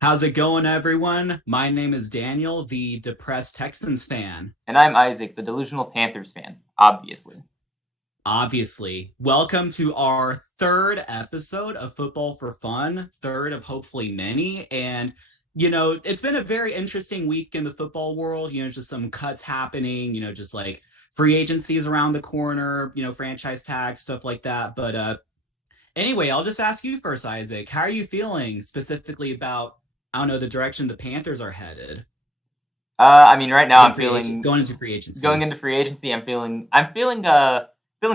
How's it going, everyone? My name is Daniel, the depressed Texans fan. And I'm Isaac, the delusional Panthers fan, obviously. Obviously, welcome to our third episode of Football for Fun, third of hopefully many. And, it's been a very interesting week in the football world. Just some cuts happening, just like free agencies around the corner, franchise tags, stuff like that. But anyway, I'll just ask you first, Isaac. How are you feeling specifically about, I don't know, the direction the Panthers are headed? Right now I'm feeling Going into free going agency. into free agency. I'm feeling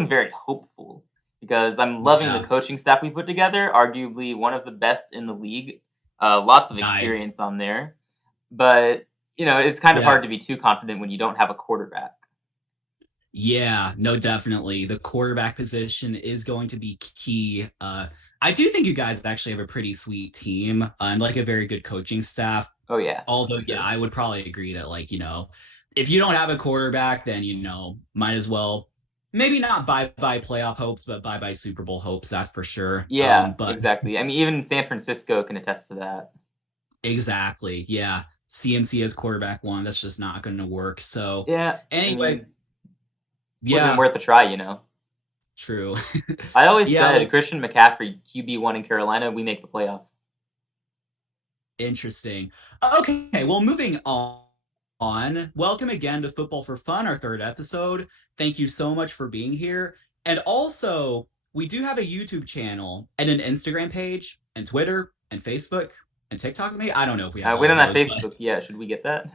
very hopeful because I'm loving the Yeah, coaching staff we put together. Arguably one of the best in the league. Lots of nice. experience on there, but it's kind of Yeah. hard to be too confident when you don't have a quarterback. Yeah, no, definitely. The quarterback position is going to be key. I do think you guys actually have a pretty sweet team and like a very good coaching staff. Oh yeah, Although, for yeah, sure. I would probably agree that, like, if you don't have a quarterback, then, might as well maybe not bye playoff hopes, but bye Super Bowl hopes, that's for sure. Yeah, But exactly. I mean, even San Francisco can attest to that. exactly, yeah. CMC as quarterback one, that's just not going to work. So, Yeah, I anyway, mean, would have been yeah, worth a try. true. I always Yeah, said well, Christian McCaffrey, QB1 in Carolina, we make the playoffs. interesting. Okay, well, moving on. Welcome again to Football for Fun, our third episode. Thank you so much for being here. And also, we do have a YouTube channel and an Instagram page and Twitter and Facebook and TikTok. Maybe I don't know if we have We all of don't have those, but Facebook yet. Should we get that?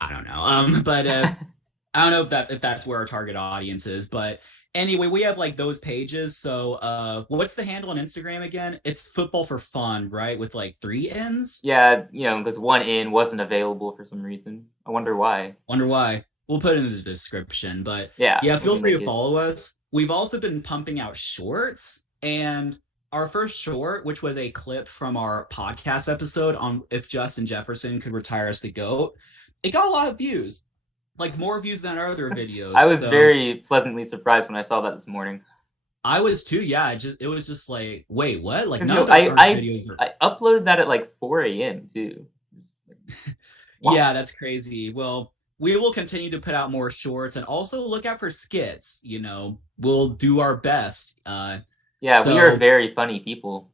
I don't know. But I don't know if that's where our target audience is, but anyway, we have like those pages. So what's the handle on Instagram again? It's Football for Fun, right? With like three N's. Yeah, because one in wasn't available for some reason. I wonder why. Wonder why. We'll put it in the description, but Yeah, yeah, we feel can free to link it. follow us. We've also been pumping out shorts, and our first short, which was a clip from our podcast episode on if Justin Jefferson could retire as the GOAT, it got a lot of views, like more views than our other I videos. was So very pleasantly surprised when I saw that this morning. I was too. Yeah, it was just like, wait, what? Like Because none of I, our I videos are. I uploaded that at like 4 a.m. too. Just like, wow. Yeah, that's crazy. Well, we will continue to put out more shorts and also look out for skits. We'll do our best. Yeah, we are So very funny people.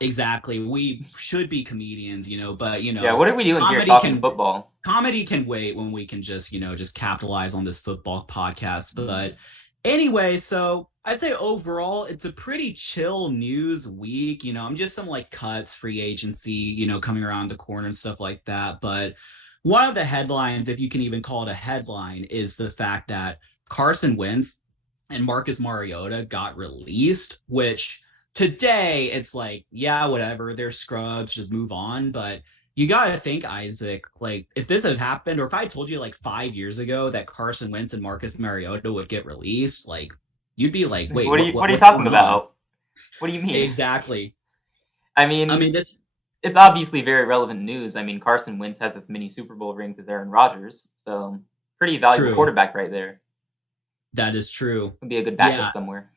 exactly, we should be comedians, but Yeah, what are we doing here comedy talking can football? comedy can wait when we can just, just capitalize on this football podcast. But anyway, so I'd say overall it's a pretty chill news week. I'm just some like cuts, free agency, coming around the corner and stuff like that. But one of the headlines, if you can even call it a headline, is the fact that Carson Wentz and Marcus Mariota got released, which today it's like, yeah, whatever, they're scrubs, just move on. But you gotta think, Isaac, like if this had happened, or if I told you like 5 years ago that Carson Wentz and Marcus Mariota would get released, like you'd be like, wait, What are you what are you what's talking going on? about? What do you mean? Exactly. I I mean, mean, this it's obviously very relevant news. I mean, Carson Wentz has as many Super Bowl rings as Aaron Rodgers, so pretty valuable true. quarterback right there. That is true. Would be a good backup Yeah. somewhere.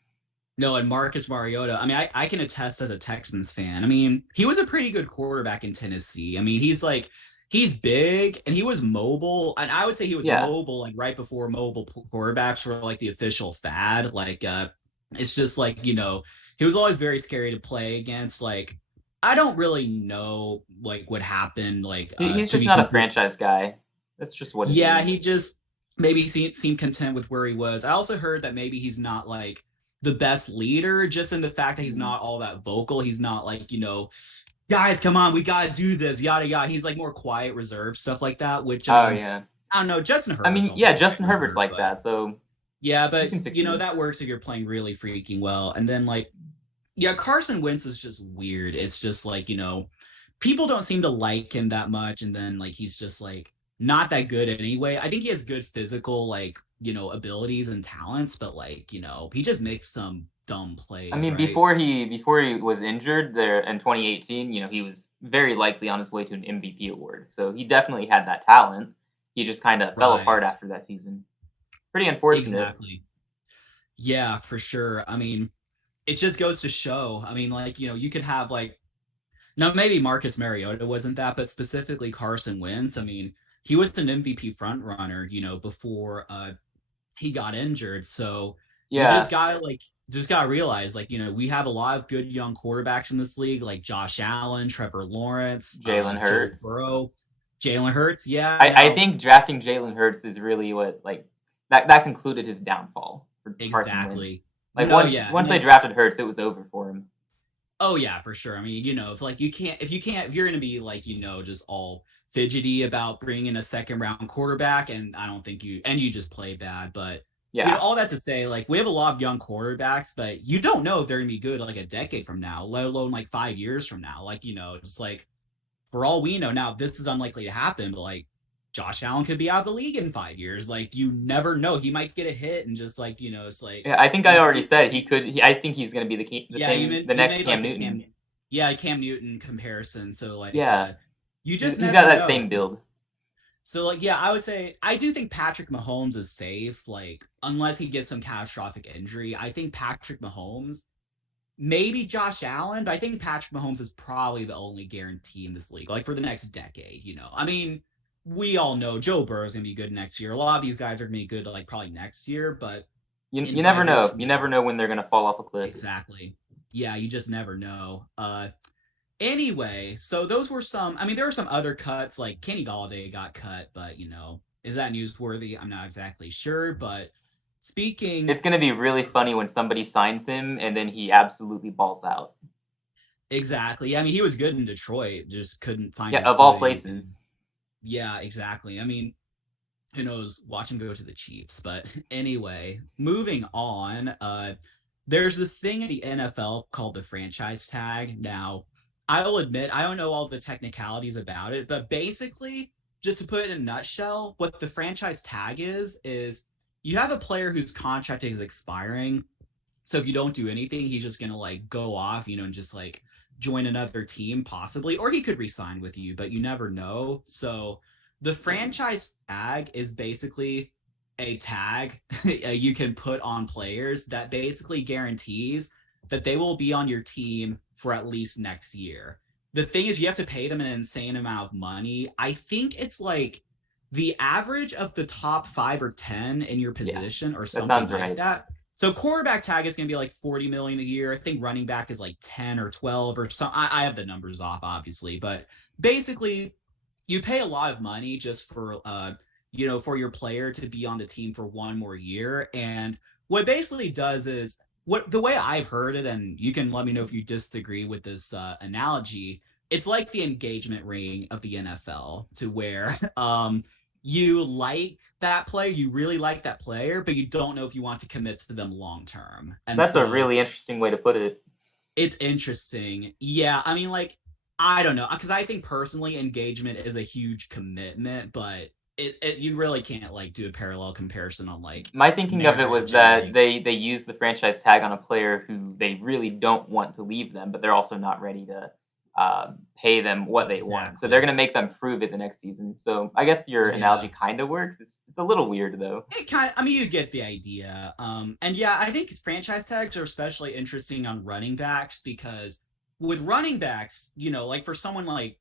No, and Marcus Mariota, I mean, I can attest as a Texans fan. I mean, he was a pretty good quarterback in Tennessee. I mean, he's big and he was mobile. And I would say he was Yeah. mobile like right before mobile quarterbacks were like the official fad. Like it's just like, he was always very scary to play against. Like, I don't really know like what happened, like He's to just be not a complete. franchise guy. That's just what it Yeah, he is. just maybe seemed content with where he was. I also heard that maybe he's not like the best leader, just in the fact that he's Mhm. not all that vocal. He's not like, guys, come on, we gotta do this, yada yada. He's like more quiet, reserved, stuff like that. Which I Oh mean, yeah. I don't know. Justin I Herbert's mean, also yeah, quiet, Justin Herbert's reserved, like but that, so yeah, he but can succeed. that works if you're playing really freaking well. And then like, yeah, Carson Wentz is just weird. It's just like, people don't seem to like him that much, and then like he's just like not that good anyway. I think he has good physical like abilities and talents, but like he just makes some dumb I plays, mean, right? before he was injured there in 2018, he was very likely on his way to an MVP award. So he definitely had that talent. He just kind of fell apart Right, after that season. Pretty unfortunate. exactly. Yeah, for sure. I mean, it just goes to show. I mean, like you could have like Now, maybe Marcus Mariota wasn't that, but specifically Carson Wentz. I mean, he was an MVP front runner, before he got injured. So you Yeah, just gotta realize, like, we have a lot of good young quarterbacks in this league, like Josh Allen, Trevor Lawrence, Jalen Joe Hurts. Burrow, Jalen Hurts. Yeah, I now think drafting Jalen Hurts is really what like that concluded his downfall for Carson exactly. Wentz. Like No, once yeah, once they drafted Hurts, it was over for him. oh yeah, for sure. I mean, if you're gonna be like, just all fidgety about bringing a second round quarterback, and I don't think you just play bad, but Yeah, all that to say, like, we have a lot of young quarterbacks, but you don't know if they're gonna be good like a decade from now, let alone like 5 years from now. Like, just like for all we know, now this is unlikely to happen, but like Josh Allen could be out of the league in 5 years. Like, you never know. He might get a hit and just like, it's like yeah. I think I you already made said he could. I think he's going to be the yeah, same, the you next made like Cam the Newton. Cam Newton comparison. So like Yeah, you he's just he's got never that know. same build. So like yeah, I would say I do think Patrick Mahomes is safe, like unless he gets some catastrophic injury. I think Patrick Mahomes, maybe Josh Allen, but I think Patrick Mahomes is probably the only guarantee in this league, like for the next decade. I mean, we all know Joe Burrow is gonna be good next year. A lot of these guys are gonna be good like probably next year, but in You never 5 years know. from You never now, know when they're going to fall off a cliff. exactly. Yeah, you just never know. Anyway, so those were some. I mean, there were some other cuts, like Kenny Galladay got cut, but is that newsworthy? I'm not exactly sure. But speaking It's going to be really funny when somebody signs him and then he absolutely balls out. exactly, I mean, he was good in Detroit, just couldn't find Yeah, his of all footing. And places. yeah, exactly. I mean, who knows? Watch him go to the Chiefs. But anyway, moving on. There's this thing in the NFL called the franchise tag. Now, I will admit I don't know all the technicalities about it, but basically, just to put it in a nutshell, what the franchise tag is you have a player whose contract is expiring. So if you don't do anything, he's just gonna like go off, and just like join another team possibly, or he could resign with you, but you never know. So the franchise tag is basically a tag you can put on players that basically guarantees that they will be on your team for at least next year. The thing is, you have to pay them an insane amount of money. I think it's like the average of the top 5 or 10 in your Yeah, position or that something sounds like right. that. So quarterback tag is going to be like 40 million a year. I think running back is like 10 or 12 or something. I have the numbers off, obviously, but basically you pay a lot of money just for your player to be on the team for one more year. And what basically does is, what the way I've heard it, and you can let me know if you disagree with this analogy, it's like the engagement ring of the NFL, to where you like that player, you really like that player, but you don't know if you want to commit to them long term. And That's a so really interesting way to put it. it's interesting. Yeah, I mean, like, I don't know, because I think personally engagement is a huge commitment, but you really can't like do a parallel comparison on like My thinking of it was marriage and that like they use the franchise tag on a player who they really don't want to leave them, but they're also not ready to pay them what they want. So they're going exactly. to make them prove it the next season. So I guess your analogy Yeah. kind of works. It's a little weird though. It kind of, I mean, you get the idea. And yeah, I think franchise tags are especially interesting on running backs, because with running backs, like for someone like,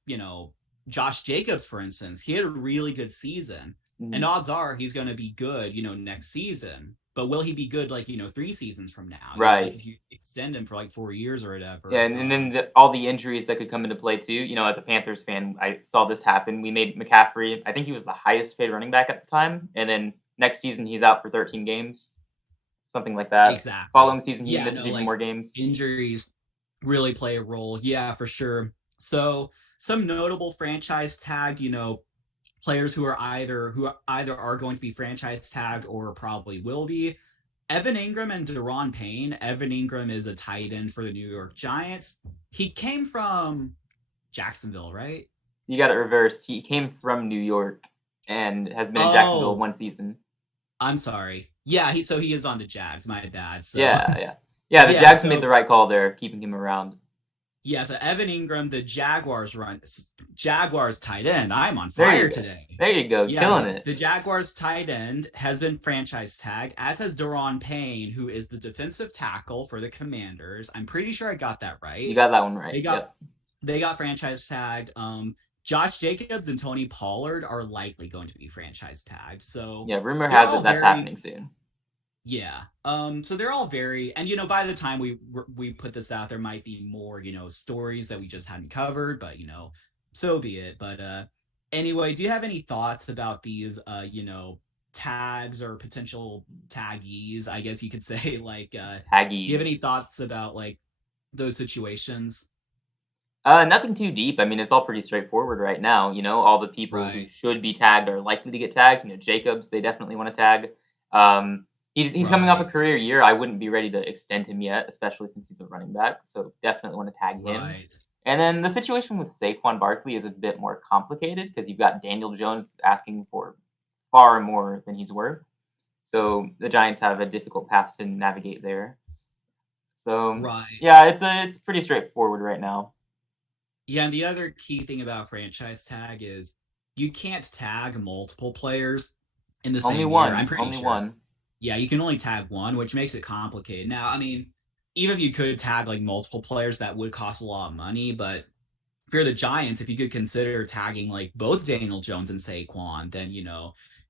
Josh Jacobs, for instance, he had a really good season. And Mhm. odds are he's going to be good, next season. But will he be good like, 3 seasons from now? Like Right. if you extend him for like 4 years or Yeah, whatever. and then all the injuries that could come into play too. You know, as a Panthers fan, I saw this happen. We made McCaffrey. I think he was the highest paid running back at the time, and then next season he's out for 13 games, something like that. Exactly. Following season he Yeah, misses no, even like more games. injuries really play a role. Yeah, for sure. So some notable franchise tagged, players who either are going to be franchise tagged or probably will be. Evan Ingram and Daron Payne. Evan Ingram is a tight end for the New York Giants. He came from Jacksonville, right? You got it reversed. He came from New York and has been in Jacksonville Oh, one season. I'm sorry. Yeah, he is on the Jags. My bad. So Yeah, yeah, yeah. The yeah, Jags made the so right call there, keeping him around. yeah, so Evan Ingram, the Jaguars tight end. I'm on There you fire go. today. There you go, Yeah, killing the, it. the Jaguars tight end has been franchise tagged, as has Daron Payne, who is the defensive tackle for the Commanders. I'm pretty sure I got that You right. got that one right. They got Yep. they got franchise tagged. Josh Jacobs and Tony Pollard are likely going to be franchise tagged. So Yeah, rumor they're has it all that's very happening soon. yeah. So they're all very, and by the time we put this out, there might be more stories that we just hadn't covered, but so be it. But anyway, do you have any thoughts about these tags or potential taggies? I guess you could say like do you have Taggies. any thoughts about like those situations? Nothing too deep. I mean, it's all pretty straightforward right now. All the people who Right, should be tagged are likely to get tagged. Jacobs, they definitely want to tag. He's coming off a right, career year. I wouldn't be ready to extend him yet, especially since he's a running back. So definitely want to tag him. right. And then the situation with Saquon Barkley is a bit more complicated because you've got Daniel Jones asking for far more than he's worth. So the Giants have a difficult path to navigate there. So Right. yeah, it's pretty straightforward right now. Yeah, and the other key thing about franchise tag is you can't tag multiple players in the Only same year. I'm one, pretty only sure. one. Yeah, you can only tag one, which makes it complicated. Now, I mean, even if you could tag like multiple players, that would cost a lot of money. But if you're the Giants, if you could consider tagging like both Daniel Jones and Saquon, then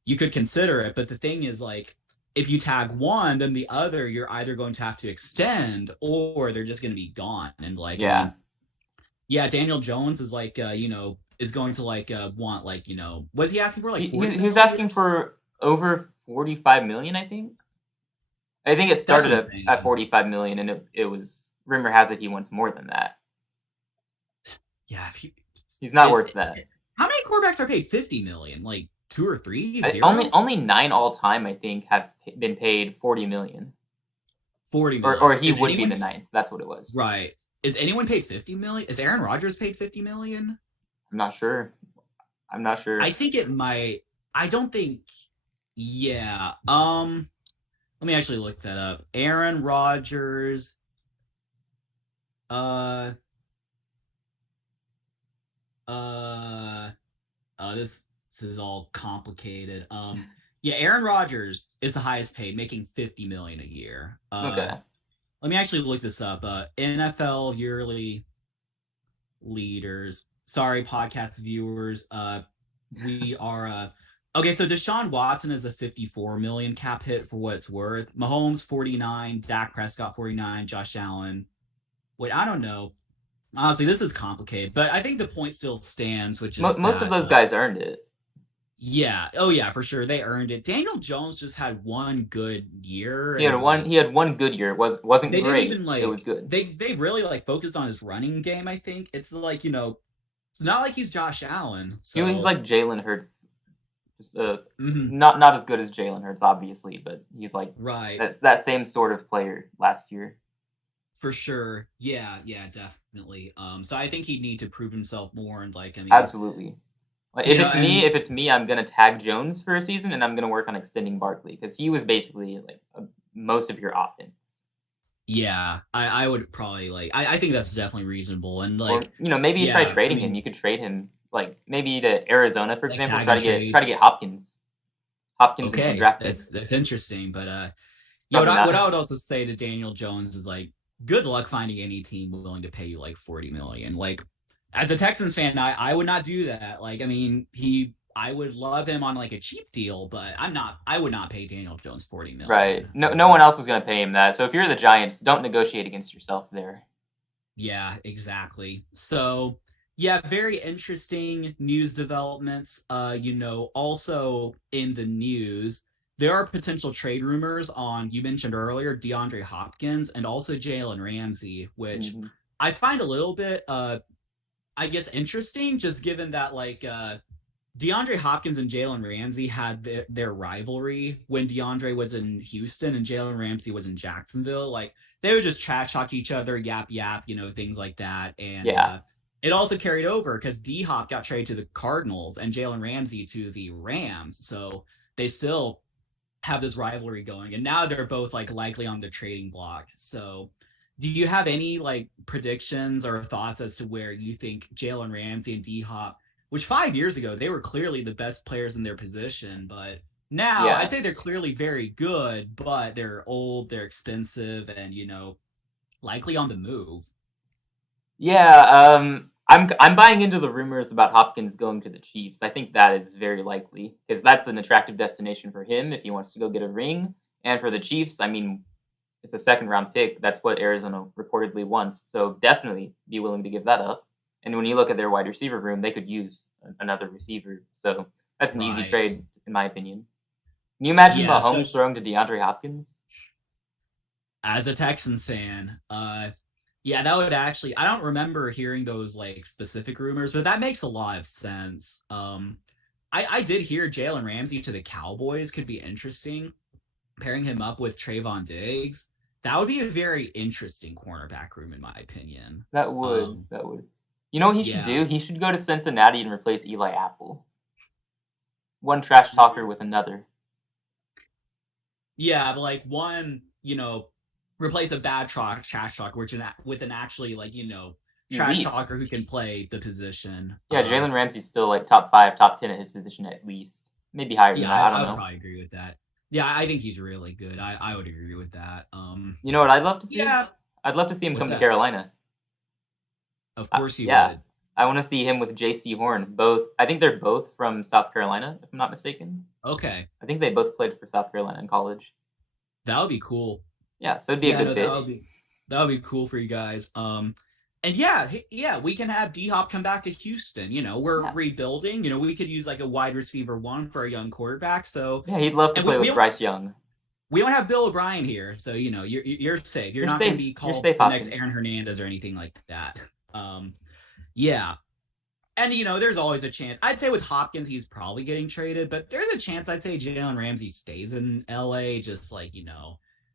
you could consider it. But the thing is, like, if you tag one, then the other you're either going to have to extend or they're just going to be gone. And like, I Yeah. mean, yeah, Daniel Jones is like is going to like want like was he asking for like 40 He's mil a asking year? for over 45 million, I think. I think it That's started at insane. 45 million, and it was rumor has it he wants more than that. Yeah, if he He's not is worth that. how many quarterbacks are paid 50 million? Like two or three, Only zero? only 9 all time I think have been paid 40 million. 40 Or million. he Is would be the anyone ninth. That's what it was. right? Is anyone paid 50 million? Is Aaron Rodgers paid 50 million? I'm not sure. I'm not I sure. think it might. I don't think. Yeah. Let me actually look that up. Aaron Rodgers. Uh. Uh. This is all complicated. Yeah, Aaron Rodgers is the highest paid, making 50 million a year. Okay. Let me actually look this up. NFL yearly leaders. Sorry, podcast viewers. We are okay. So Deshaun Watson is a 54 million cap hit for what it's worth. Mahomes 49, Dak Prescott 49, Josh Allen. Wait, I don't know. Honestly, this is complicated, but I think the point still stands, which is Most of that those guys earned it. yeah, oh yeah, for sure, they earned it. Daniel Jones just had one good year, He had and one. like He had one good year. It wasn't they didn't even great. It was like good. they really like focused on his running game. I think it's like it's not like he's Josh Allen. He's So like Jalen Hurts, just mhm, not as good as Jalen Hurts, obviously, but he's like right. that's that same sort of player last year. For sure. Yeah, yeah, definitely. So I think he'd need to prove himself more and like I mean, Absolutely. Like and if it's me, I'm gonna tag Jones for a season, and I'm gonna work on extending Barkley because he was basically like most of your offense. yeah, I would probably like I think that's definitely reasonable and like Or maybe you try yeah, I trading him. mean You could trade him like maybe to Arizona, for like example. tag and Try trade. to get Hopkins and some Okay, draft picks. that's interesting, but yeah, Probably what I not. would also say to Daniel Jones is like good luck finding any team willing to pay you like 40 million. Like as a Texans fan, I would not do that. Like I mean, I would love him on like a cheap deal, but I would not pay Daniel Jones 40 Right. million. No one else is gonna pay him that. So if you're the Giants, don't negotiate against yourself there. Yeah, exactly. So, yeah, very interesting news developments. Also in the news, there are potential trade rumors on, you mentioned earlier, DeAndre Hopkins and also Jalen Ramsey, which Hmm. I find a little bit, I guess, interesting, just given that, like, DeAndre Hopkins and Jalen Ramsey had their rivalry when DeAndre was in Houston and Jalen Ramsey was in Jacksonville. Like they would just trash talk each other, yap yap, things like that. And Yeah. it also carried over because D Hop got traded to the Cardinals and Jalen Ramsey to the Rams. So they still have this rivalry going, and now they're both like likely on the trading block. So do you have any like predictions or thoughts as to where you think Jalen Ramsey and D Hop, which 5 years ago they were clearly the best players in their position, but now I'd Yeah. say they're clearly very good, but they're old, they're expensive, and likely on the move. Yeah. I'm buying into the rumors about Hopkins going to the Chiefs. I think that is very likely because that's an attractive destination for him if he wants to go get a ring. And for the Chiefs, I mean, it's a second round pick. That's what Arizona reportedly wants. So definitely be willing to give that up. And when you look at their wide receiver room, they could use another receiver. So that's an easy Right. trade, in my opinion. Can you imagine Yeah, Mahomes especially throwing to DeAndre Hopkins? as a Texans fan, yeah, that would actually, I don't remember hearing those like specific rumors, but that makes a lot of sense. I did hear Jalen Ramsey to the Cowboys could be interesting, pairing him up with Trayvon Diggs. That would be a very interesting cornerback room, in my opinion. That would. That would. You know what he should Yeah. do? He should go to Cincinnati and replace Eli Apple. One trash talker with another. Yeah, but like one, replace a bad trash talker with an actually like, trash Elite. talker who can play the position. Yeah, Jalen Ramsey's still like top 5, top 10 at his position at least. Maybe higher than Yeah, that. I I don't would know. probably agree with that. Yeah, I think he's really good. I would agree with that. You know what I'd love to see? Yeah. I'd love to see him What's come to that? Carolina. Of course you Yeah, would. I want to see him with J.C. Horn. Both, I think they're both from South Carolina, if I'm not mistaken. Okay. I think they both played for South Carolina in college. That would be cool. Yeah, so it'd be a Yeah, good no, fit. that would be cool for you guys. And yeah, we can have D Hop come back to Houston. We're Yeah, rebuilding. We could use like a wide receiver one for a young quarterback. So, yeah, he'd love to and play with Bryce Young. we don't have Bill O'Brien here, so you're safe. You're You're not going to safe. be You're called safe, the next Hopkins. Aaron Hernandez or anything like that. Yeah, and there's always a chance. I'd say with Hopkins, he's probably getting traded, but there's a chance I'd say Jalen Ramsey stays in LA. Just like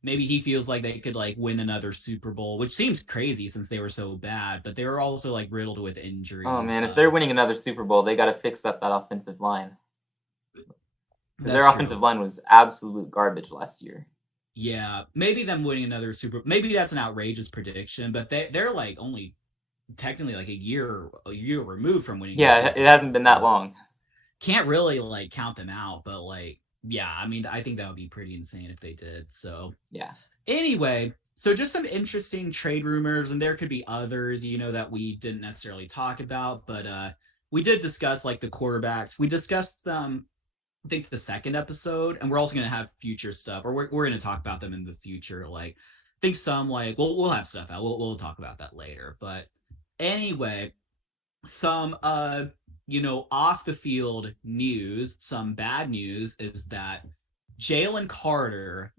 maybe he feels like they could like win another Super Bowl, which seems crazy since they were so bad, but they were also like riddled with Oh injuries. man, if they're winning another Super Bowl, they got to fix up that offensive line because That's their offensive true. line was absolute garbage last year. Yeah, maybe them winning another Super. Maybe that's an outrageous prediction, but they're like only technically like a year removed from winning a Yeah, Super it Bowl, hasn't been that so long. can't really like count them out. But like, yeah, I mean, I think that would be pretty insane if they did. So Yeah. anyway, so just some interesting trade rumors, and there could be others, that we didn't necessarily talk about, but we did discuss like the quarterbacks. We discussed them, I think, the second episode, and we're also going to have future stuff, or we're going to talk about them in the future. Like, I think some like we'll have stuff out. We'll talk about that later. But anyway, some off the field news, some bad news is that Jalen Carter,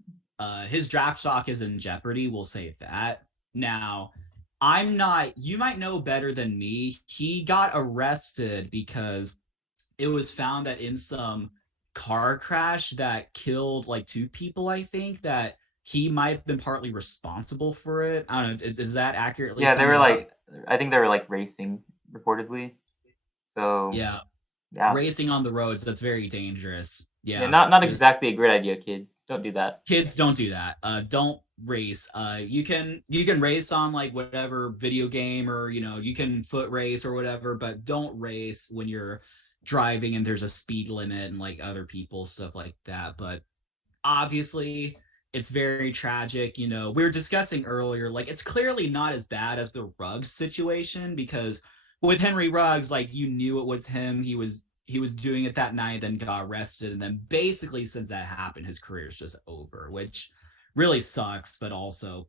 his draft stock is in jeopardy. We'll say that. Now, I'm not, you might know better than me. He got arrested because it was found that in some car crash that killed like two people, I think, that he might have been partly responsible for it. I don't know. Is that accurately Yeah, they were summed up? like, I think they were like racing reportedly. So Yeah. yeah, Racing on the roads, that's very dangerous. yeah, Yeah. not Just exactly a great idea, kids. Don't do that. kids don't do that. Don't race. You can race on like whatever video game, or you can foot race or whatever, but don't race when you're driving and there's a speed limit and like other people, stuff like that. But obviously it's very tragic. We were discussing earlier, like it's clearly not as bad as the Ruggs situation, because with Henry Ruggs, like you knew it was him. He was doing it that night, then got arrested, and then basically since that happened, his career is just over, which really sucks, but also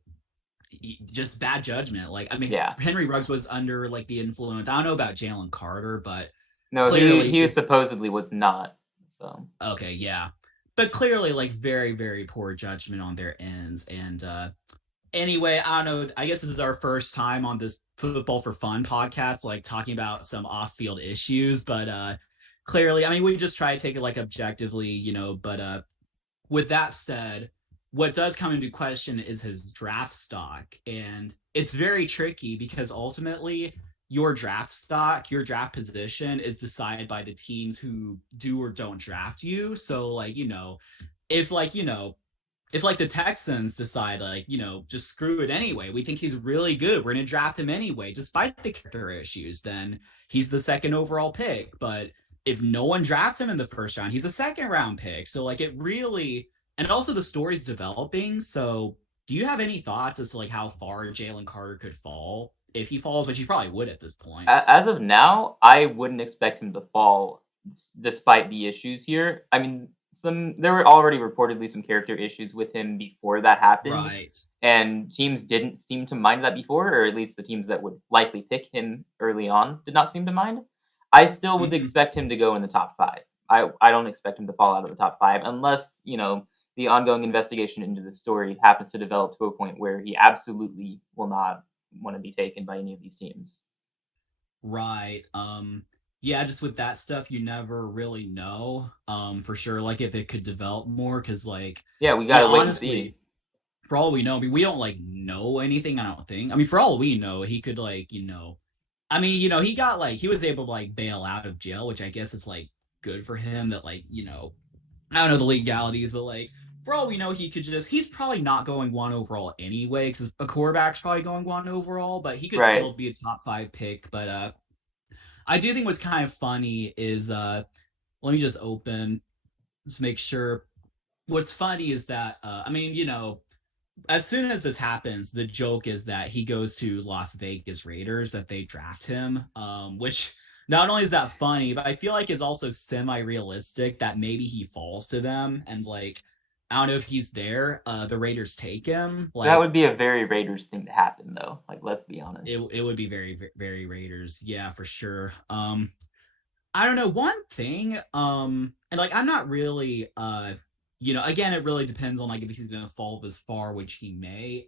just bad judgment. Like, I mean, Yeah. Henry Ruggs was under like the influence. I don't know about Jalen Carter, but No, clearly he just supposedly was not. So okay, yeah. But clearly like very, very poor judgment on their ends. And anyway, I don't know. I guess this is our first time on this Football for Fun podcast, like talking about some off-field issues, but clearly, I mean, we just try to take it like objectively, but with that said, what does come into question is his draft stock. And it's very tricky because ultimately your draft stock, your draft position is decided by the teams who do or don't draft you. So like, if like, if like the Texans decide like, just screw it anyway, we think he's really good, we're going to draft him anyway, despite the character issues, then he's the second overall pick. But if no one drafts him in the first round, he's a second round pick. So like it really, and also the story's developing. So do you have any thoughts as to like how far Jalen Carter could fall if he falls, which he probably would at this point. As of now, I wouldn't expect him to fall despite the issues here. I mean, there were already reportedly some character issues with him before that happened, Right. and teams didn't seem to mind that before, or at least the teams that would likely pick him early on did not seem to mind. I still would Mhm. expect him to go in the top 5. I don't expect him to fall out of the top 5 unless, the ongoing investigation into the story happens to develop to a point where he absolutely will not want to be taken by any of these teams. Right. Yeah, just with that stuff, you never really know, for sure, like if it could develop more, because like, Yeah, we yeah, gotta wait and see. honestly, for all we know, I mean, we don't like know anything, I don't think. I mean, for all we know, he could like, I mean, he got like he was able to like bail out of jail, which I guess is like good for him that like, I don't know the legalities, but like for all we know, he's probably not going one overall anyway, because a quarterback's probably going one overall, but he could Right. still be a top 5 pick. But I do think what's kind of funny is let me just open just make sure. What's funny is that I mean, as soon as this happens, the joke is that he goes to Las Vegas Raiders, that they draft him, which not only is that funny, but I feel like is also semi-realistic that maybe he falls to them and like I don't know if he's there. The Raiders take him. That Like would be a very Raiders thing to happen, though. Like, let's be it, honest. it would be very very Raiders. Yeah, for sure. I don't know one thing. And like I'm not really again it really depends on like if he's gonna fall this far, which he may.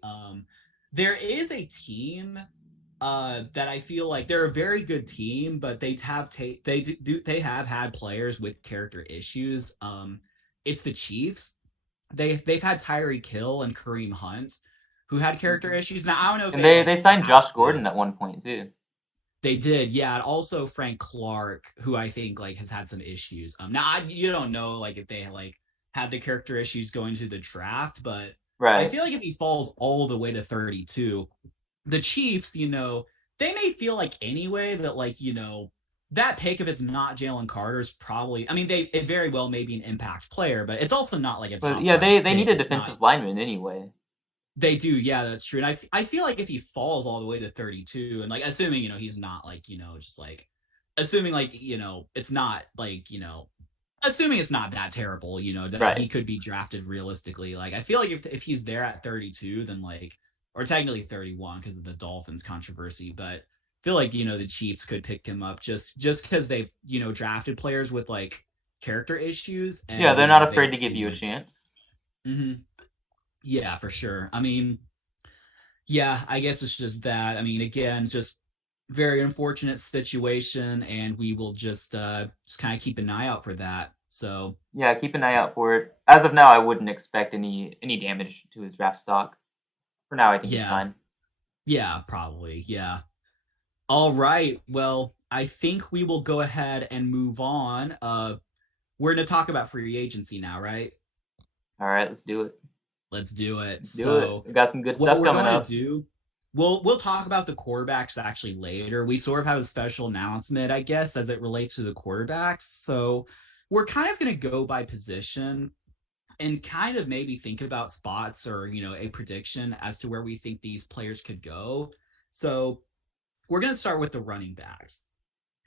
There is a team that I feel like they're a very good team, but they have had players with character issues. It's the Chiefs. They've had Tyreek Hill and Kareem Hunt who had character Mhm. issues. Now I don't know if And they they like signed Josh Gordon drafted. at one point too. They did, yeah. And also Frank Clark, who I think like has had some issues. Now you don't know like if they like had the character issues going to the draft, but I Right. feel like if he falls all the way to 32, the Chiefs, they may feel like anyway that like that pick if it's not Jalen Carter's probably. I mean, it very well may be an impact player, but it's also not like a But top yeah, 5 they need pick. a It's not. defensive lineman anyway. They do, yeah, that's true. And I feel like if he falls all the way to 32, and like assuming, he's not like, just like assuming like, it's not like, assuming it's not that terrible, that he Right. could be drafted realistically. Like I feel like if he's there at 32, then like or technically 31 because of the Dolphins controversy, but I feel like, the Chiefs could pick him up just because they've, drafted players with like character issues Yeah, and they're not they afraid to give you a seem. chance. Mhm. Yeah, for sure. I mean, yeah, I guess it's just that. I mean, again, just very unfortunate situation, and we will just kind of keep an eye out for that. So Yeah, keep an eye out for it. As of now, I wouldn't expect any damage to his draft stock. For now, I think he's yeah, fine. yeah, probably, yeah. All right. Well, I think we will go ahead and move on. We're gonna talk about free agency now, right? All right, let's do it. Let's do it. Let's do it. So, We got some good what stuff we're coming going to up. do, we'll talk about the quarterbacks actually later. We sort of have a special announcement, I guess, as it relates to the quarterbacks. So, we're kind of going to go by position and kind of maybe think about spots or, a prediction as to where we think these players could go. So, we're going to start with the running backs.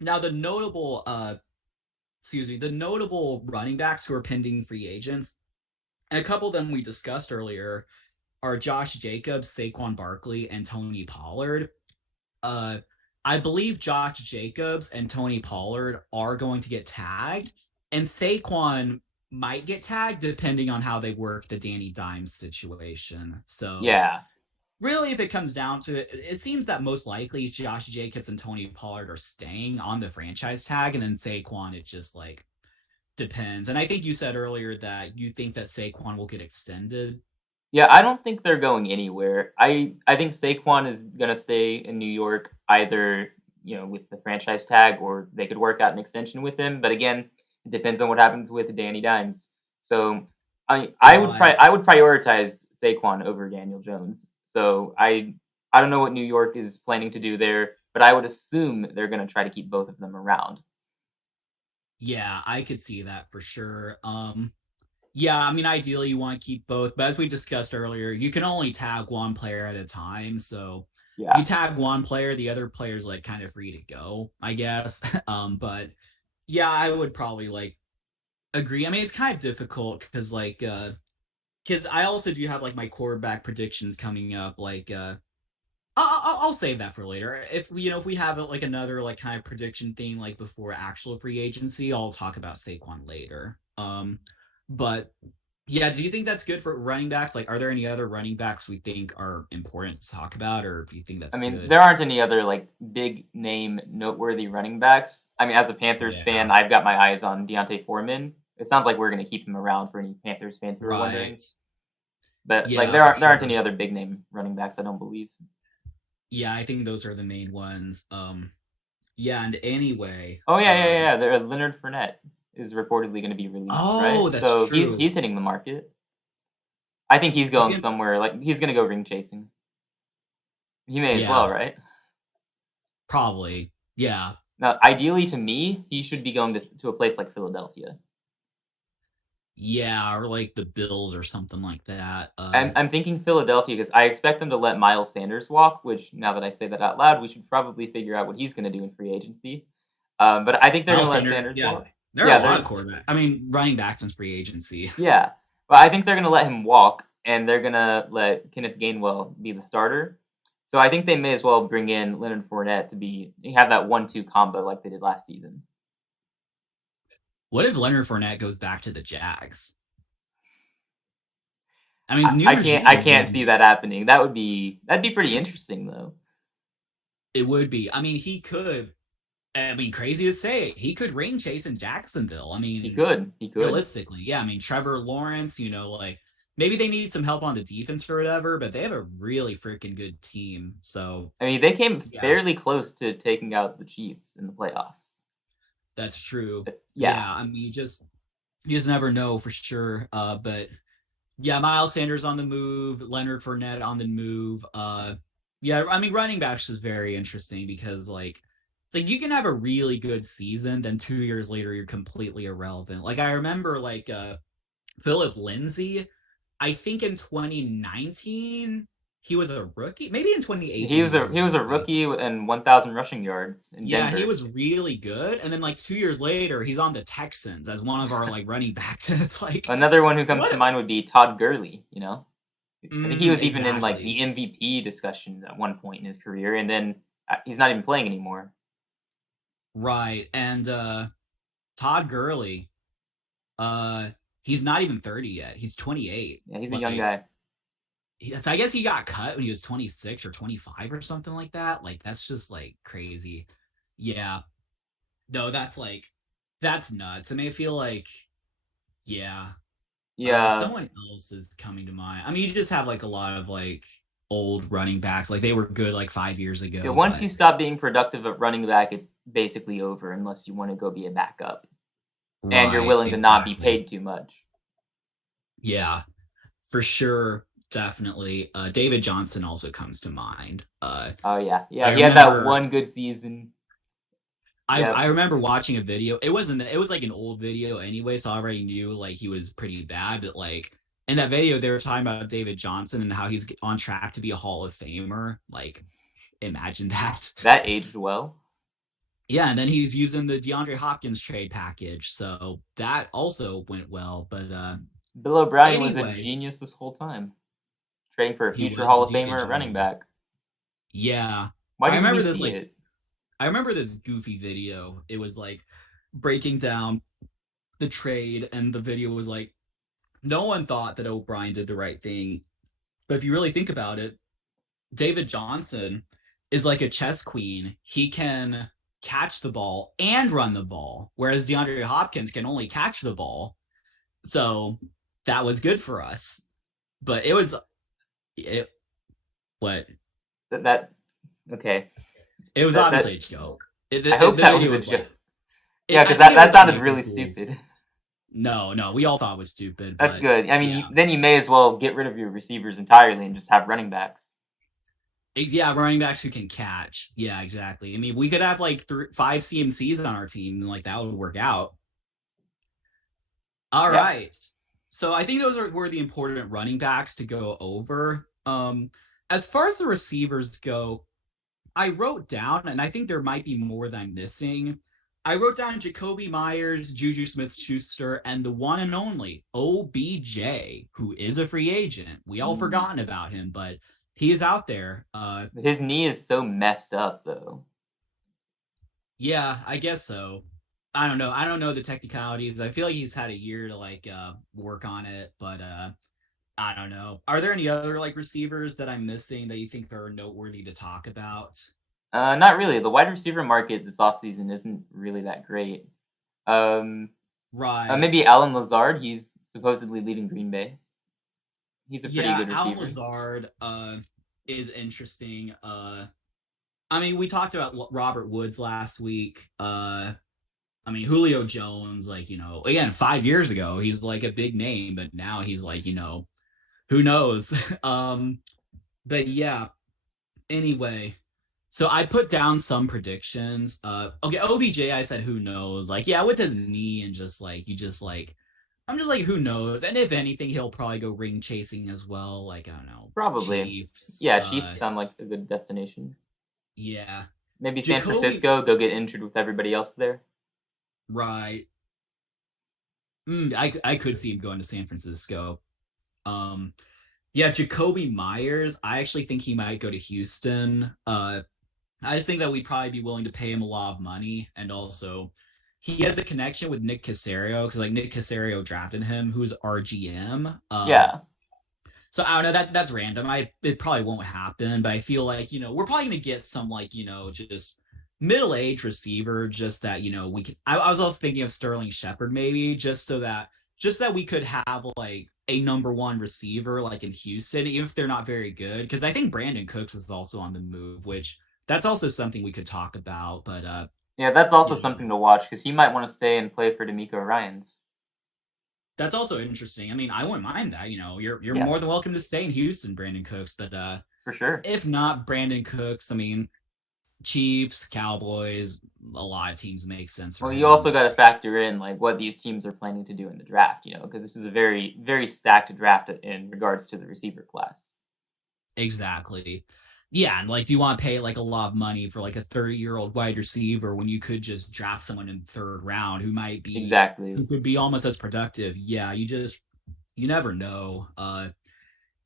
Now, the notable running backs who are pending free agents, and a couple of them we discussed earlier are Josh Jacobs, Saquon Barkley, and Tony Pollard. Uh, I believe Josh Jacobs and Tony Pollard are going to get tagged, and Saquon might get tagged depending on how they work the Danny Dimes situation. So Yeah. really, if it comes down to it, it seems that most likely Josh Jacobs and Tony Pollard are staying on the franchise tag, and then Saquon, it just like depends. And I think you said earlier that you think that Saquon will get extended. Yeah, I don't think they're going anywhere. I think Saquon is gonna stay in New York either, with the franchise tag or they could work out an extension with him. But again, it depends on what happens with Danny Dimes. So Right. I would prioritize Saquon over Daniel Jones. So I don't know what New York is planning to do there, but I would assume they're gonna try to keep both of them around. Yeah, I could see that for sure. Yeah, I mean, ideally you want to keep both, but as we discussed earlier, you can only tag one player at a time. So Yeah. you tag one player, the other player's like kind of free to go, I guess. But yeah, I would probably like agree. I mean, it's kind of difficult because kids, I also do have like my quarterback predictions coming up. I'll save that for later. If if we have like another like kind of prediction thing like before actual free agency, I'll talk about Saquon later. But yeah, do you think that's good for running backs? Like, are there any other running backs we think are important to talk about, or do you think I that's mean, good? there aren't any other like big name noteworthy running backs. I mean, as a Panthers fan, Yeah, I've got my eyes on Deontay Foreman. It sounds like we're going to keep him around for any Panthers fans who are wondering. right. But like Yeah, for there aren't any sure. other big name running backs, I don't believe. Yeah, I think those are the main ones. Yeah, and anyway, Oh yeah. There, Leonard Fournette is reportedly going to be released, oh, right? that's So true. he's hitting the market. I think he's You going can, somewhere like he's going to go ring chasing. He may as yeah, well, right? probably. Yeah, Now, ideally, to me, he should be going to a place like Philadelphia. yeah, or like the Bills or something like that. I'm thinking Philadelphia because I expect them to let Miles Sanders walk. Which now that I say that out loud, we should probably figure out what he's going to do in free agency. But I think they're going Miles to let Sanders, Sanders yeah, walk. there are a Yeah, lot of they're quarterbacks. I mean, running backs in free agency. yeah. But I think they're going to let him walk, and they're going to let Kenneth Gainwell be the starter. So I think they may as well bring in Leonard Fournette to be have that 1-2 combo like they did last season. What if Leonard Fournette goes back to the Jags? I mean, I, new I can't regime I would can't see be. that happening. That'd be pretty interesting though. It would be. I mean, he could. I mean, crazy to say, he could ring chase in Jacksonville. I He mean, could. He could. realistically, yeah. I mean, Trevor Lawrence, like maybe they need some help on the defense or whatever, but they have a really freaking good team. So I mean, they came yeah, fairly close to taking out the Chiefs in the playoffs. that's true. But yeah, Yeah, I mean, you just never know for sure. But yeah, Miles Sanders on the move, Leonard Fournette on the move. Yeah, I mean, running backs is very interesting because it's like you can have a really good season, then 2 years later you're completely irrelevant. Like I remember Philip Lindsay, I think in 2019 he was a rookie. Maybe in 2018 he was a he was a rookie. rookie and 1,000 rushing yards in Yeah, he Denver. was really good. And then like 2 years later, he's on the Texans as one of our like running backs. And it's like, Another one who comes to what? mind would be Todd Gurley. You know, I think he was even in like Exactly. the MVP discussion at one point in his career, and then he's not even playing anymore. Right. And Todd Gurley, uh, he's not even 30 yet. He's 28. Yeah, he's a young Like, guy. so I guess he got cut when he was 26 or 25 or something like that. Like, that's just like crazy. Yeah. No, that's nuts. I mean, I feel like, yeah. Yeah, Someone else is coming to mind. I mean, you just have like a lot of like old running backs. Like they were good like 5 years yeah. ago, Once you but stop being productive at running back, it's basically over unless you want to go be a backup and you're right, willing to not be exactly. paid too much. Yeah, for sure. Definitely. David Johnson also comes to mind. Oh yeah. I He had that remember one good season. I Yep. remember watching a video. It was like an old video anyway, so I already knew like he was pretty bad, but like in that video they were talking about David Johnson and how he's on track to be a Hall of Famer. Like imagine that. That aged well. Yeah, and then he's using the DeAndre Hopkins trade package, so that also went well. But Bill O'Brien was a anyway, genius this whole time, trading for a he future was Hall of indeed a Famer at running genius. back. Yeah, Why I didn't we remember this see like it? I remember this goofy video. It was like breaking down the trade, and the video was like, no one thought that O'Brien did the right thing, but if you really think about it, David Johnson is like a chess queen. He can catch the ball and run the ball, whereas DeAndre Hopkins can only catch the ball. So that was good for us. But it what That okay. it was That obviously a joke. I hope The that was video a was joke. like Yeah, I because think it that was like sounded April really Fools. stupid. No, we all thought it was stupid, That's but good. I mean, yeah. then you may as well get rid of your receivers entirely and just have running backs. Yeah, running backs who can catch. Yeah, exactly. I mean, we could have like five CMCs on our team, and like that would work out. All Yeah. right. So I think were the important running backs to go over. As far as the receivers go, I wrote down, and I think there might be more that I'm missing. I wrote down Jacoby Myers, Juju Smith-Schuster, and the one and only OBJ, who is a free agent. We all Mm. forgotten about him, but he is out there. His knee is so messed up, though. Yeah, I guess so. I don't know. I don't know the technicalities. I feel like he's had a year to work on it, but I don't know. Are there any other like receivers that I'm missing that you think are noteworthy to talk about? Not really. The wide receiver market this offseason isn't really that great. Um, Right. maybe Alan Lazard. He's supposedly leaving Green Bay. He's a pretty Yeah, good Alan receiver. Lazard is interesting. I mean, we talked about Robert Woods last week. I mean, Julio Jones, like, again, 5 years ago, he's like a big name, but now he's like, who knows? But yeah, anyway, so I put down some predictions. Okay, OBJ, I said who knows? Like, yeah, with his knee and just like you just like I'm just like, who knows? And if anything, he'll probably go ring chasing as well. Like, I don't know, Probably. Chiefs. Yeah, Chiefs sound like a good destination. Yeah. Maybe San Jacoby, Francisco, go get injured with everybody else there. right. I could see him going to San Francisco. Um, yeah, Jacoby Myers, I actually think he might go to Houston. I just think that we'd probably be willing to pay him a lot of money, and also he has the connection with Nick Casario because like Nick Casario drafted him, who's our GM. Yeah. So I don't know, that's random. It probably won't happen, but I feel like we're probably gonna get some like just middle-aged receiver, just that we can. I was also thinking of Sterling Shepard maybe, just that we could have like a number one receiver like in Houston, even if they're not very good. Because I think Brandon Cooks is also on the move, which that's also something we could talk about. But Yeah, that's also you know, something to watch because he might want to stay and play for D'Amico Ryans. that's also interesting. I mean, I wouldn't mind that. You're Yeah, more than welcome to stay in Houston, Brandon Cooks. But for sure. if not Brandon Cooks, I mean, Chiefs, Cowboys, a lot of teams make sense for Well, you him. also got to factor in like what these teams are planning to do in the draft, because this is a very, very stacked draft in regards to the receiver class. Exactly. Yeah, and like, do you want to pay like a lot of money for like a 30-year-old wide receiver when you could just draft someone in the third round Exactly. who could be almost as productive? Yeah, you never know.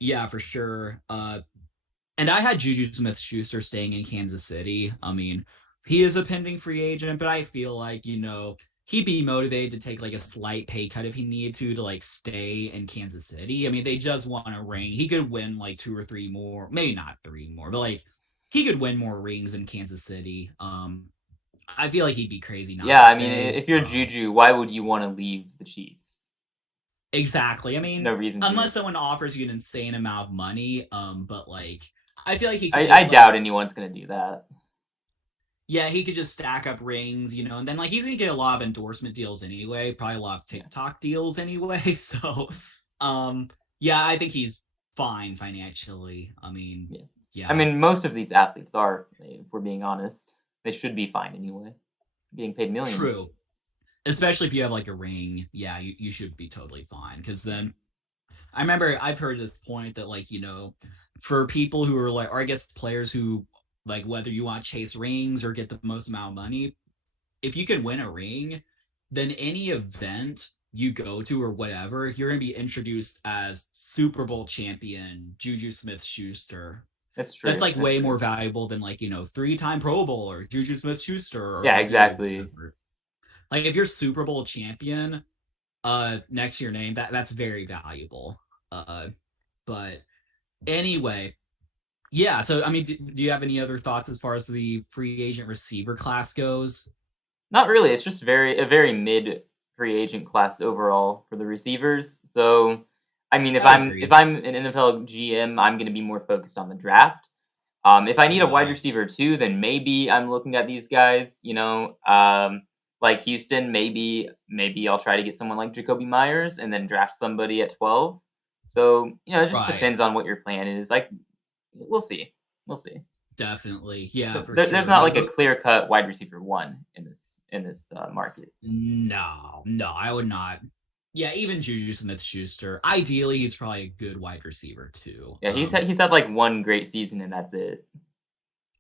Yeah, for sure. And I had Juju Smith-Schuster staying in Kansas City. I mean, he is a pending free agent, but I feel like, he'd be motivated to take like a slight pay cut if he needed to like stay in Kansas City. I mean, they just won a ring. He could win like two or three more, maybe not three more, but like he could win more rings in Kansas City. I feel like he'd be crazy not Yeah, to I mean, stay. if you're Juju, why would you want to leave the Chiefs? Exactly. I No mean, reason to. unless someone offers you an insane amount of money, but like I feel like he could I just doubt anyone's gonna do that. yeah, he could just stack up rings, and then like he's gonna get a lot of endorsement deals anyway, probably a lot of Yeah. TikTok deals anyway. So, um, yeah, I think he's fine financially. I mean, Yeah. I yeah, mean, most of these athletes are, if we're being honest. They should be fine anyway. Being paid millions. true. Especially if you have like a ring, yeah, you should be totally fine. Because then I remember I've heard this point that like for people who are like, or I guess players who like whether you want to chase rings or get the most amount of money, if you can win a ring, then any event you go to or whatever, you're going to be introduced as Super Bowl champion Juju Smith Schuster. That's That's true. like That's way more true. valuable than like, three-time Pro Bowl or Juju Smith Schuster or Yeah, like, exactly. whatever. Like if you're Super Bowl champion next to your name, that's very valuable. But anyway, yeah, so I mean, do you have any other thoughts as far as the free agent receiver class goes? Not really. It's just a very mid free agent class overall for the receivers. So, I mean, I if agree. I'm an NFL GM, I'm going to be more focused on the draft. If I need a wide Right. receiver too, then maybe I'm looking at these guys. Like Houston, maybe I'll try to get someone like Jacoby Myers and then draft somebody at 12. So it just Right. depends on what your plan is. Like, we'll see, we'll see. Definitely. Yeah, But for there's sure. not like a clear cut wide receiver one in this market. No, I would not. Yeah, even Juju Smith-Schuster. Ideally, he's probably a good wide receiver too. Yeah, he's had like one great season and that's it.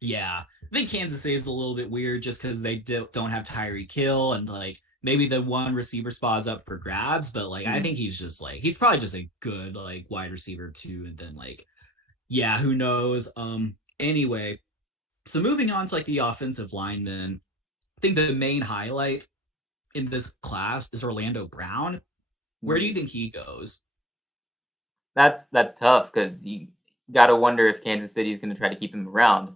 Yeah, I think Kansas City is a little bit weird just because they don't have Tyreek Hill and like maybe the one receiver spot is up for grabs, but like I Mm. think he's probably just a good like wide receiver too, and then like yeah, who knows? Anyway, so moving on to like the offensive linemen, I think the main highlight in this class is Orlando Brown. Where do you Mm. think he goes? That's tough because you got to wonder if Kansas City is going to try to keep him around.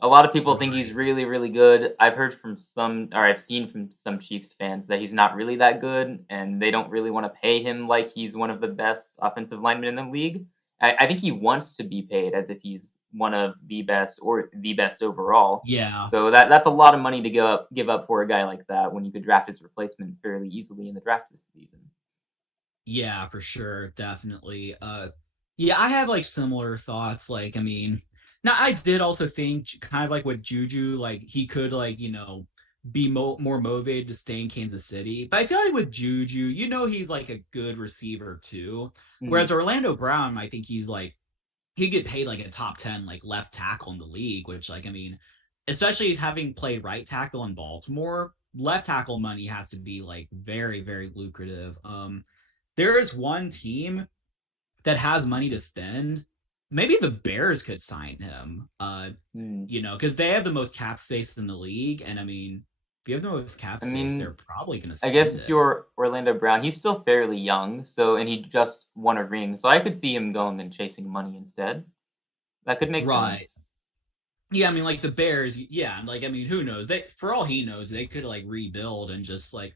A lot of people think he's Right. really, really good. I've heard from some, or I've seen from some Chiefs fans that he's not really that good, and they don't really want to pay him like he's one of the best offensive linemen in the league. I think he wants to be paid as if he's one of the best or the best overall. Yeah. So that's a lot of money to give up for a guy like that when you could draft his replacement fairly easily in the draft this season. Yeah, for sure, definitely. Yeah, I have like similar thoughts. Like, I mean, now I did also think kind of like with Juju, like he could like be more motivated to stay in Kansas City. But I feel like with Juju, he's like a good receiver too. Mhm. Whereas Orlando Brown, I think he's like he get paid like a top 10 like left tackle in the league, which like I mean, especially having played right tackle in Baltimore, left tackle money has to be like very, very lucrative. There is one team that has money to spend. Maybe the Bears could sign him. Mm. Because they have the most cap space in the league. And I mean, if you have the most cap I space, mean, they're probably gonna I guess spend if it. you're Orlando Brown, he's still fairly young, so and he just won a ring, so I could see him going and chasing money instead. That could make Right. sense. Yeah, I mean, like the Bears, yeah, like I mean, who knows? They for all he knows, they could like rebuild and just like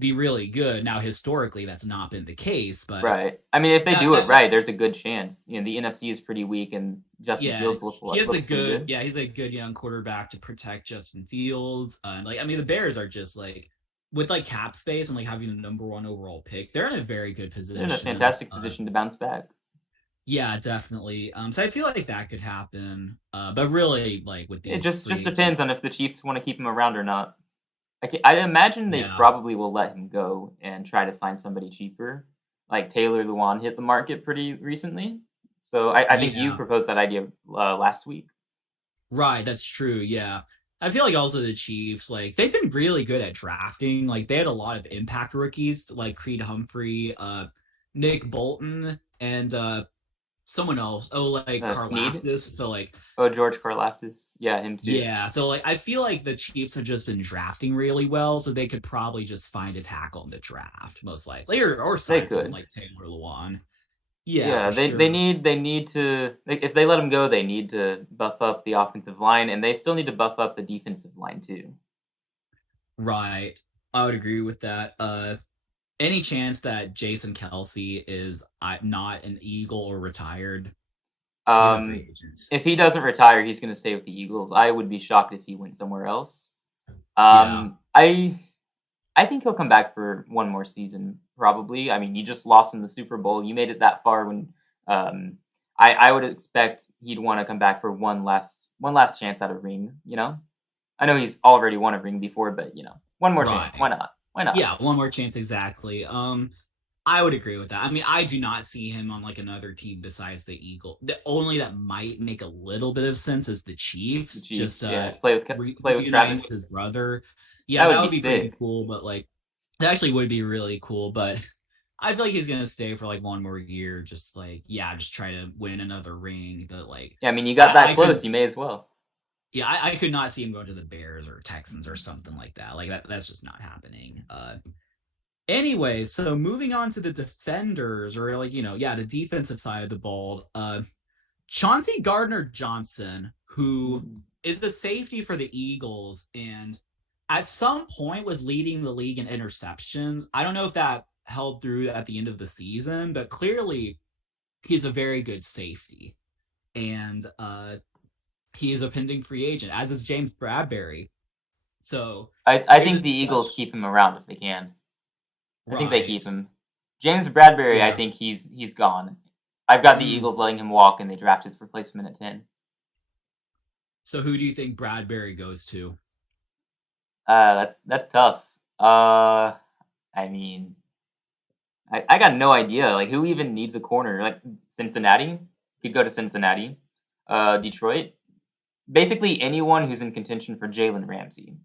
be really good. Now, historically, that's not been the case, but Right. I mean, if they that do it that right, that's there's a good chance. The NFC is pretty weak, and Justin yeah, Fields looks pretty good. he's a good young quarterback to protect Justin Fields. Like I mean, the Bears are just like with like cap space and like having the number one overall pick, they're in a very good They're in a position. fantastic position to bounce back. Yeah, definitely. So I feel like that could happen. But really, like with It these just free depends on agents, if the Chiefs want to keep him around or not. I imagine they yeah, probably will let him go and try to sign somebody cheaper. Like Taylor Lewan hit the market pretty recently. So I think you yeah. proposed that idea last week. Right, that's true. Yeah. I feel like also the Chiefs, like they've been really good at drafting. Like they had a lot of impact rookies like Creed Humphrey, Nick Bolton, and someone else. Oh, like Sneed. Karlaftis. So like Oh, George Karlaftis. Yeah, him too. yeah, so like I feel like the Chiefs have just been drafting really well, so they could probably just find a tackle in the draft, most likely, or They sign someone could. like Taylor Lewan. Yeah, Yeah, for they sure. need to like, if they let him go, they need to buff up the offensive line, and they still need to buff up the defensive line too. Right. I would agree with that. Any chance that Jason Kelsey is not an Eagle or retired? So he's a free Um, agent. if he doesn't retire, he's going to stay with the Eagles. I would be shocked if he went somewhere else. Yeah. I think he'll come back for one more season, probably. I mean, you just lost in the Super Bowl. You made it that far when um, I would expect he'd want to come back for one last chance at a ring. I know he's already won a ring before, but one more chance. Why Right. not? Why not? Yeah, one more chance exactly. I would agree with that. I mean, I do not see him on like another team besides the Eagle. The only that might make a little bit of sense is the The Chiefs, just Chiefs, yeah, play with reuniting with Travis. his brother. Yeah, That that would be would be pretty sick. cool, but like it actually would be really cool, but I feel like he's gonna stay for like one more year, just like yeah, just try to win another ring. But like Yeah, I mean, you got that I could close. You may as well. yeah, I could not see him going to the Bears or Texans or something like that. Like that's just not happening. Anyway, so moving on to the defenders or like, yeah, the defensive side of the ball. Chauncey Gardner Johnson, who Mm. is the safety for the Eagles and at some point was leading the league in interceptions. I don't know if that held through at the end of the season, but clearly he's a very good safety. And he is a pending free agent, as is James Bradbury. So I there's think been the Eagles such keep him around if they can. I think they right. keep him. James Bradbury, I Yeah. think he's gone. I've got the Mm. Eagles letting him walk, and they draft his replacement at 10. So who do you think Bradbury goes to? That's tough. I mean, I got no idea. Like, who even needs a corner? Like, Cincinnati could go to Cincinnati. Detroit. Basically, anyone who's in contention for Jalen Ramsey.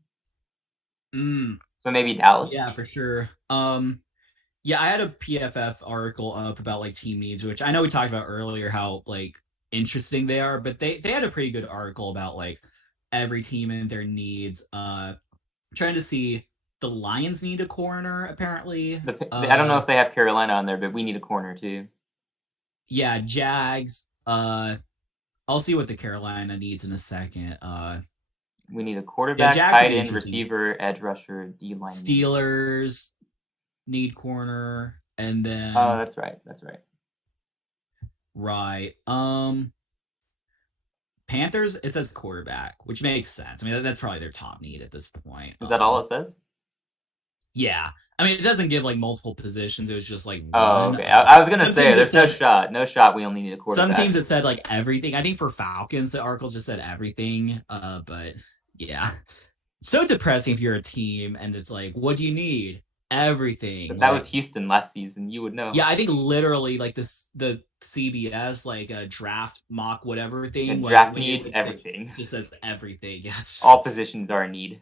Mm, So maybe yeah, Dallas. for sure. Yeah, I had a PFF article up about like team needs, which I know we talked about earlier how like interesting they are, but they had a pretty good article about like every team and their needs. Trying to see the Lions need a corner apparently. I don't know if they have Carolina on there, but we need a corner too. Yeah, Jags. I'll see what the Carolina needs in a second. We need a Yeah, quarterback, Jags would tight be end, interesting. receiver, edge rusher, D lineman. Steelers need corner, and Oh, then that's right. That's right. right. Panthers, it says quarterback, which makes sense. I mean, that's probably their top need at this point. Is that all it says? Yeah. I mean, it doesn't give like multiple positions. It was just like Oh, one. okay. I was gonna Some say teams it there's no said shot. No shot. We only need a some quarterback. teams it said like everything. I think for Falcons, the article just said everything. But yeah. So depressing if you're a team and it's like, what do you need? Everything. But that was Like, Houston last season. You would know. yeah, I think literally like this the CBS like a draft mock whatever thing And like draft when it needs would say everything. just says everything. Yeah, it's just All positions are a need.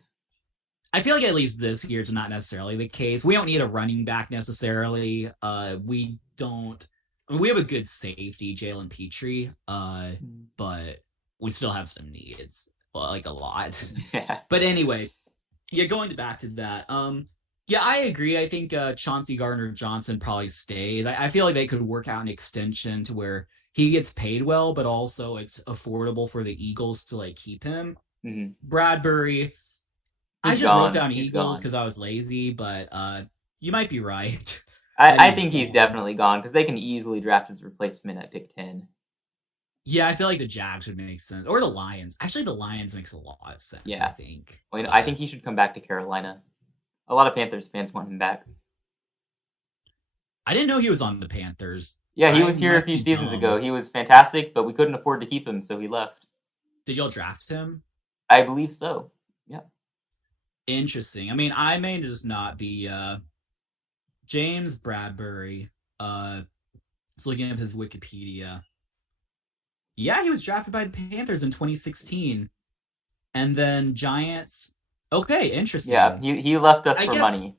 I feel like at least this year it's not necessarily the case. We don't need a running back necessarily. We don't. I mean, we have a good safety, Jalen Petrie. But we still have some needs, well, like a lot. Yeah. But anyway, yeah, going back to that. Yeah, I agree. I think Chauncey Gardner Johnson probably stays. I feel like they could work out an extension to where he gets paid well, but also it's affordable for the Eagles to like keep him. Mm-hmm. Bradbury, I He's just wrote gone. down He's Eagles gone. because I was lazy, but you might be right that I he's think he's gone. definitely gone because they can easily draft his replacement at pick 10. Yeah, I feel like the Jags would make sense, or the Lions. Actually, the Lions makes a lot of sense. I Yeah. think. Well, I think he should come back to Carolina. A lot of Panthers fans want him back. I didn't know he was on the Panthers. Yeah, he I was here a must few be seasons dumb. ago. He was fantastic, but we couldn't afford to keep him, so he left. Did y'all draft him? I believe so. Yeah. Interesting. I mean, I may just not be James Bradbury. Just looking up his Wikipedia. Yeah, he was drafted by the Panthers in 2016. And then Giants. Okay, Yeah, interesting. he left us I for guess money.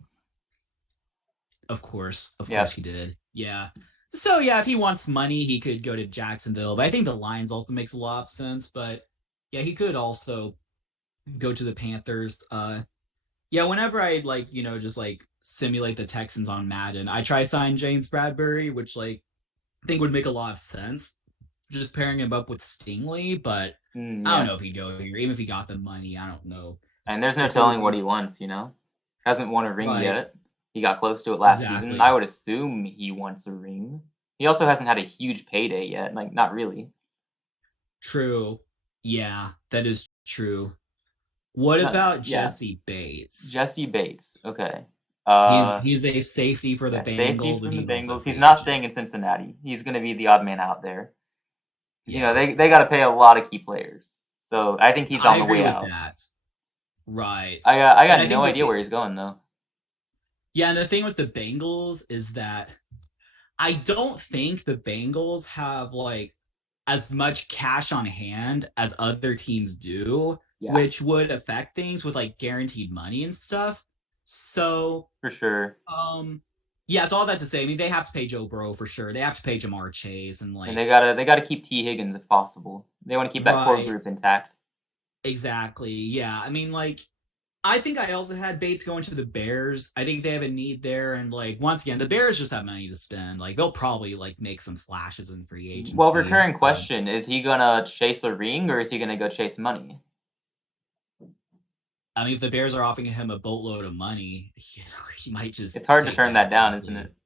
of course Yeah. he did. Yeah. So yeah, if he wants money, he could go to Jacksonville. But I think the Lions also makes a lot of sense. But yeah, he could also go to the Panthers. Yeah, whenever I like, just like simulate the Texans on Madden, I try sign James Bradbury, which like I think would make a lot of sense. Just pairing him up with Stingley, but I don't Yeah. know if he'd go here. Even if he got the money, I don't know And there's no if it would telling what be he wants, you know? Hasn't won a ring right. yet. He got close to it last season. I Exactly. would assume he wants a ring. He also hasn't had a huge payday yet. Like, not really. True. Yeah, that is true. What No, about yeah. Jesse Bates? Jesse Bates. Okay. He's a safety for the Yeah, safety Bengals, and from the he's also a Bengals. He's free not agent. staying in Cincinnati. He's going to be the odd man out there. You know, Yeah, they got to pay a lot of key players. So I think he's I on the agree way with out. that. Right. I And got I no think idea where he's going though. yeah, and the thing with the Bengals is that I don't think the Bengals have like as much cash on hand as other teams do, Yeah, which would affect things with like guaranteed money and stuff. So, for sure. yeah, it's all that to say. I mean, they have to pay Joe Burrow for sure. They have to pay Jamar Chase and And like, they gotta keep T Higgins if possible. They want to keep that core right, group intact. exactly. Yeah, I mean, like, I think I also had Bates going to the Bears. I think they have a need there, and like once again, the Bears just have money to spend. Like they'll probably like make some splashes in free Well, agency. recurring question: is he gonna chase a ring or is he gonna go chase money? I mean, if the Bears are offering him a boatload of money, he might It's just hard to take turn that, that down, isn't honestly. it?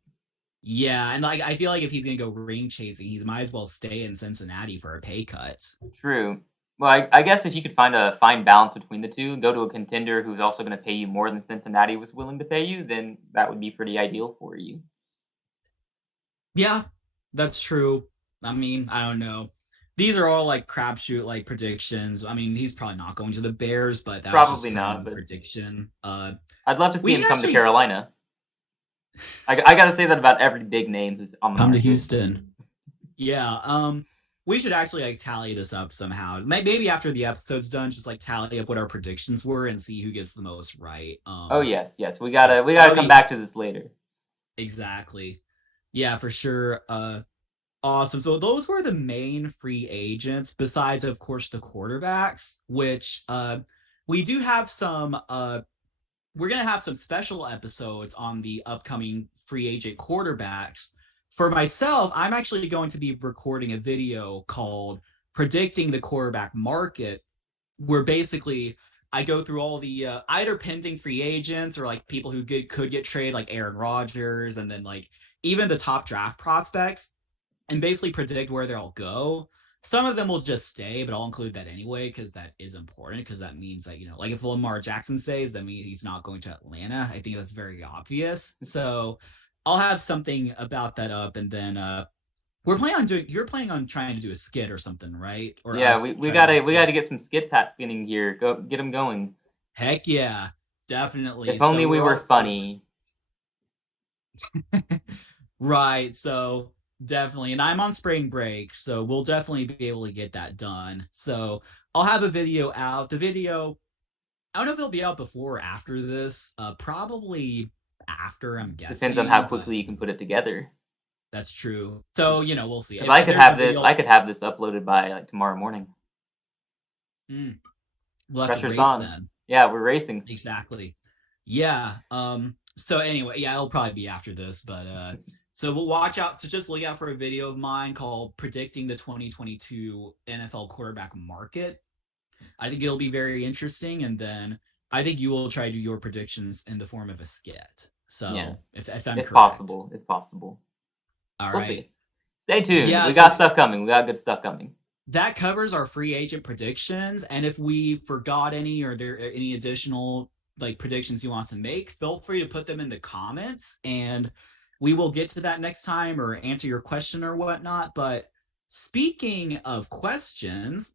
Yeah, and like I feel like if he's gonna go ring chasing, he might as well stay in Cincinnati for a pay cut. True. Well, I guess if you could find a fine balance between the two, go to a contender who's also going to pay you more than Cincinnati was willing to pay you, then that would be pretty ideal for you. Yeah, that's true. I mean, I don't know. These are all like crapshoot like predictions. I mean, he's probably not going to the Bears, but that was just Probably kind of not, a but prediction. I'd love to see We him should come to actually Carolina. I gotta say that about every big name who's on the Come to market. Houston. Yeah. We should actually like tally this up somehow. Maybe after the episode's done, just like tally up what our predictions were and see who gets the most right. Oh yes, we Yeah, gotta that'll come be back to this later. exactly. Yeah, for sure. Awesome. So those were the main free agents, besides, of course, the quarterbacks, which we do have some we're gonna have some special episodes on the upcoming free agent quarterbacks. For myself, I'm actually going to be recording a video called Predicting the Quarterback Market, where basically I go through all the either pending free agents or like people who could get traded, like Aaron Rodgers, and then like even the top draft prospects, and basically predict where they'll go. Some of them will just stay, but I'll include that anyway because that is important. Because that means that, like if Lamar Jackson stays, that means he's not going to Atlanta. I think that's very obvious. So I'll have something about that up, and then we're planning on doing. You're planning on trying to do a skit or something, right? Or Yeah, us we try to do a gotta skit. get some skits happening here. Go get them going. Heck yeah, definitely. If So only we we're were also funny. right. So definitely. And I'm on spring break, so we'll definitely be able to get that done. So I'll have a video out. The video, I don't know if it'll be out before or after this. Probably after, I'm Depends on how guessing, but quickly you can put it together. that's true. So, we'll see. Because If there's a video, I could have this uploaded by like tomorrow morning. we'll have to Pressure's race on. then. Yeah, we're racing. Exactly. Yeah. So anyway, yeah, it'll probably be after this, but so we'll watch out. So just look out for a video of mine called Predicting the 2022 NFL Quarterback Market. I think it'll be very interesting. And then I think you will try to do your predictions in the form of a skit. Yeah, So if I'm if correct. possible, if possible. All We'll right. see. Stay tuned. Yeah, We so got stuff coming. We got good stuff coming. that covers our free agent predictions. And if we forgot any or there are any additional like predictions you want to make, feel free to put them in the comments and we will get to that next time or answer your question or whatnot. But speaking of questions,